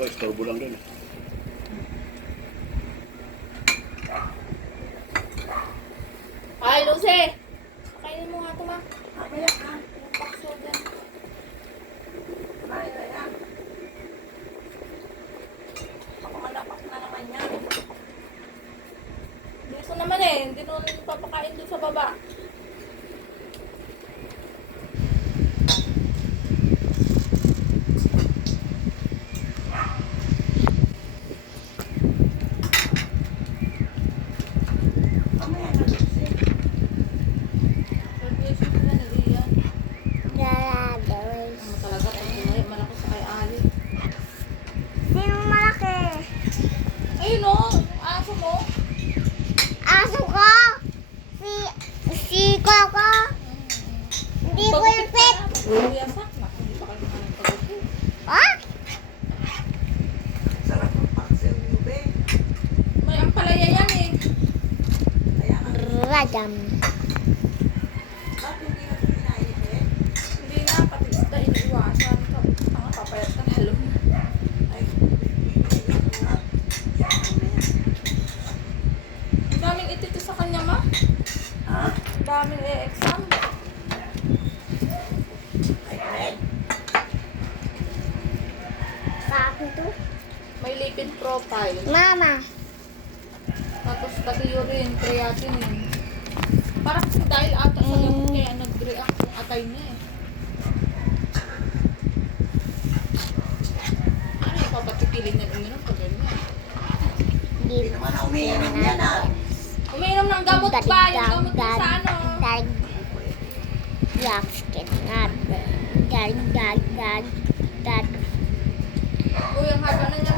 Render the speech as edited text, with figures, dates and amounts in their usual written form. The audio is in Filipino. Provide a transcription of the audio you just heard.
ko, istorbo lang din. Ay, Lucy! Kainin mo nga ito, ma. Mamaya ka. Yung pakso dyan. Kumain ka na. Ako malapak na naman yan. Dito naman eh. Hindi naman papakain doon sa baba. Mamaya na, Lucy. Graduation sila ni Ian. Graduation. Ano talaga kung kumain, malaki sa kay Ali. Sino malaki? Ayun o, aso mo. Aso ko? Si Coco? Hindi ko yung pet. Yasak na. Hindi pa kayo makalang pagod. Ha? Sarap ng paksiw mo, be. May ang palaya yan eh. Kaya nga, Rajam. bakit hindi na ito kinain, be? Hindi na, pati isda iniiwasan. Tanga, papayat ka na. Alam mo. Ay, mamaya. Ang daming itito sa kanya, ma. Ha? Ang daming e-exam. Ay, Fred. Sa akin to. May lipid profile. Mama. Tapos tag-urine, creatinine. Parang kasi dahil ata sa gamot kaya nag-react yung atay niya eh. Ano yung papatipilin niya uminom pag ganyan? Hindi Hindi naman na umiinom yan, ha? Uminom ng gamot ba? Yung gamot niya sa ano? Dad. Uy, ang haba na niya